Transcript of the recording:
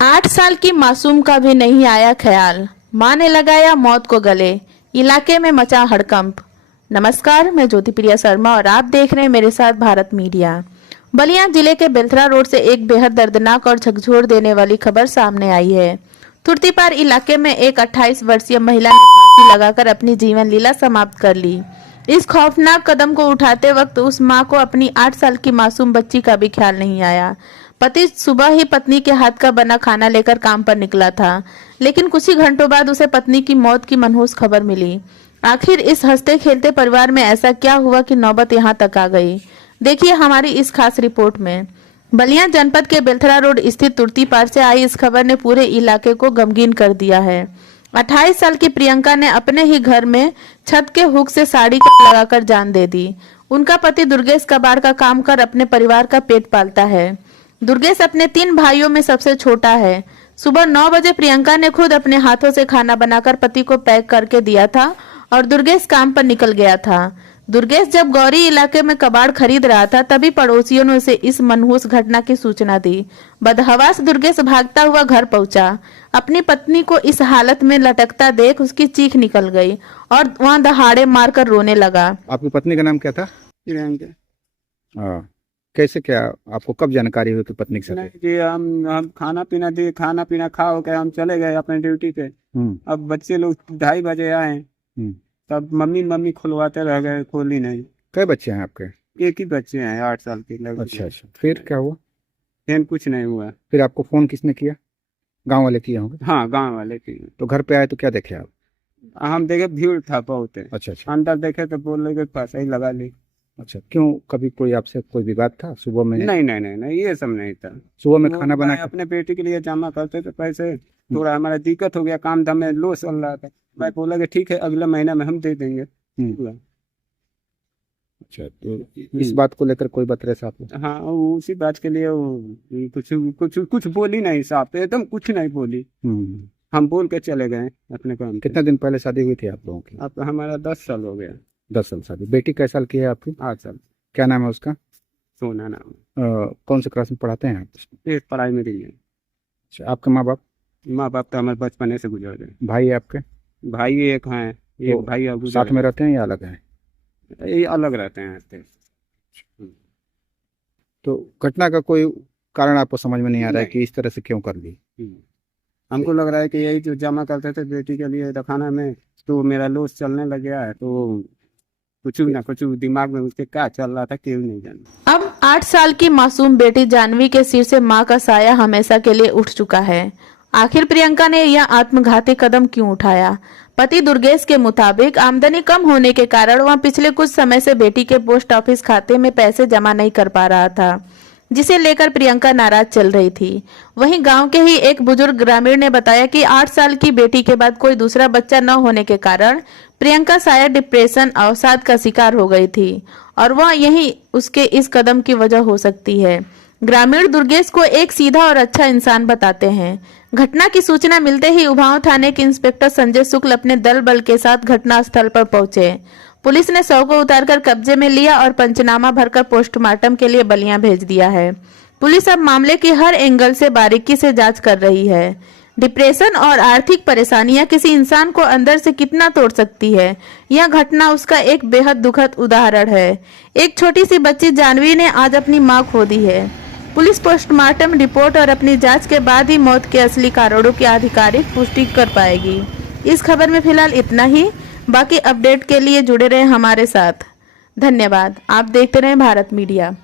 8 साल की मासूम का भी नहीं आया ख्याल, मां ने लगाया मौत को गले, इलाके में मचा हड़कंप। नमस्कार, मैं ज्योति प्रिया शर्मा और आप देख रहे हैं मेरे साथ भारत मीडिया। बलिया जिले के बेलथरा रोड से एक बेहद दर्दनाक और झकझोर देने वाली खबर सामने आई है। तुर्तीपार इलाके में एक 28 वर्षीय महिला ने फांसी लगाकर अपनी जीवन लीला समाप्त कर ली। इस खौफनाक कदम को उठाते वक्त उस मां को अपनी 8 साल की मासूम बच्ची का भी ख्याल नहीं आया। पति सुबह ही पत्नी के हाथ का बना खाना लेकर काम पर निकला था, लेकिन कुछ ही घंटों बाद उसे पत्नी की मौत की मनहूस खबर मिली। आखिर इस हंसते खेलते परिवार में ऐसा क्या हुआ कि नौबत यहां तक आ गई? देखिए हमारी इस खास रिपोर्ट में। बलिया जनपद के बेलथरा रोड स्थित तुर्तीपार से आई इस खबर ने पूरे इलाके को गमगीन कर दिया है। 28 साल की प्रियंका ने अपने ही घर में छत के हुक से साड़ी कट लगाकर जान दे दी। उनका पति दुर्गेश कबाड़ का काम कर अपने परिवार का पेट पालता है। दुर्गेश अपने 3 भाइयों में सबसे छोटा है। सुबह 9 बजे प्रियंका ने खुद अपने हाथों से खाना बनाकर पति को पैक करके दिया था और दुर्गेश काम पर निकल गया था। दुर्गेश जब गौरी इलाके में कबाड़ खरीद रहा था तभी पड़ोसियों ने उसे इस मनहूस घटना की सूचना दी। बदहवास दुर्गेश भागता हुआ घर पहुंचा। अपनी पत्नी को इस हालत में लटकता देख उसकी चीख निकल गई और वहां दहाड़े मारकर रोने लगा। आपकी पत्नी का नाम क्या था? प्रियंका। कैसे, क्या आपको कब जानकारी हुई कि पत्नी के साथ? नहीं जी, हम खाना पीना खा हो के हम चले गए अपने ड्यूटी पे। अब बच्चे लोग 2:30 बजे आए, तब मम्मी खुलवाते रह गए, खोली नहीं। कई बच्चे हैं आपके? एक ही बच्चे हैं 8 साल के लगभग। अच्छा, फिर क्या हुआ? फिर कुछ नहीं हुआ। फिर आपको फोन किसने किया? गांव वाले किए होंगे? हाँ, गांव वाले की। तो घर पे आए तो क्या देखे आप? हम देखे भीड़ था बहुत। अच्छा। अंदर देखे तो बोल रहे पैसा ही लगा ली। अच्छा, क्यों, कभी कोई आपसे कोई विवाद था सुबह में? नहीं, ये सब नहीं था। सुबह में खाना बना अपने बेटी के लिए जमा करते थे पैसे, थोड़ा हमारा दिक्कत हो गया, काम धाम में लो चल रहा था। मैं बोला कि ठीक है, अगले महीने में हम दे देंगे। अच्छा, तो इस बात को लेकर कोई बतरे साहब? हाँ, उसी बात के लिए कुछ बोली नहीं साहब, एकदम कुछ नहीं बोली। हम बोल के चले गए अपने काम। कितना दिन पहले शादी हुई थी आप लोगों की? अब हमारा 10 साल हो गया। 10 साल शादी। बेटी कै साल की है आपकी? 8 साल। क्या नाम है उसका? सोना नाम। कौन से क्लास में पढ़ाते हैं आप? एक प्राइमरी में। अच्छा, आपके माँ बाप? माँ बाप तो हमारे बचपने से गुजर गए। भाई है आपके? भाई एक हैं, एक तो भाई साथ में रहते हैं या अलग हैं? ये अलग रहते हैं। तो घटना का कोई कारण आपको समझ में नहीं आ रहा है कि इस तरह से क्यों कर ली? हमको लग रहा है कि यही जो जमा करते थे बेटी के लिए दखाना में, तो मेरा लॉस चलने लग गया है, तो कुछ दिमाग में उसके क्या चल रहा था क्यों नहीं जाना। अब 8 साल की मासूम बेटी जानवी के सिर से मां का साया हमेशा के लिए उठ चुका है। आखिर प्रियंका ने यह आत्मघाती कदम क्यों उठाया? पति दुर्गेश के मुताबिक आमदनी कम होने के कारण वह पिछले कुछ समय से बेटी के पोस्ट ऑफिस खाते में पैसे जमा नहीं कर पा रहा था, जिसे लेकर प्रियंका नाराज चल रही थी। वहीं गांव के ही एक बुजुर्ग ग्रामीण ने बताया कि 8 साल की बेटी के बाद कोई दूसरा बच्चा न होने के कारण प्रियंका शायद डिप्रेशन अवसाद का शिकार हो गई थी और वह यही उसके इस कदम की वजह हो सकती है। ग्रामीण दुर्गेश को एक सीधा और अच्छा इंसान बताते हैं। घटना की सूचना मिलते ही उभाऊ थाने के इंस्पेक्टर संजय शुक्ल अपने दल बल के साथ घटना स्थल पर पहुंचे। पुलिस ने शव को उतारकर कब्जे में लिया और पंचनामा भरकर पोस्टमार्टम के लिए बलिया भेज दिया है। पुलिस अब मामले की हर एंगल से बारीकी से जांच कर रही है। डिप्रेशन और आर्थिक परेशानियां किसी इंसान को अंदर से कितना तोड़ सकती है, यह घटना उसका एक बेहद दुखद उदाहरण है। एक छोटी सी बच्ची जानवी ने आज अपनी मां खो दी है। पुलिस पोस्टमार्टम रिपोर्ट और अपनी जांच के बाद ही मौत के असली कारणों की आधिकारिक पुष्टि कर पाएगी। इस खबर में फिलहाल इतना ही। बाकी अपडेट के लिए जुड़े रहे हमारे साथ। धन्यवाद। आप देखते रहें भारत मीडिया।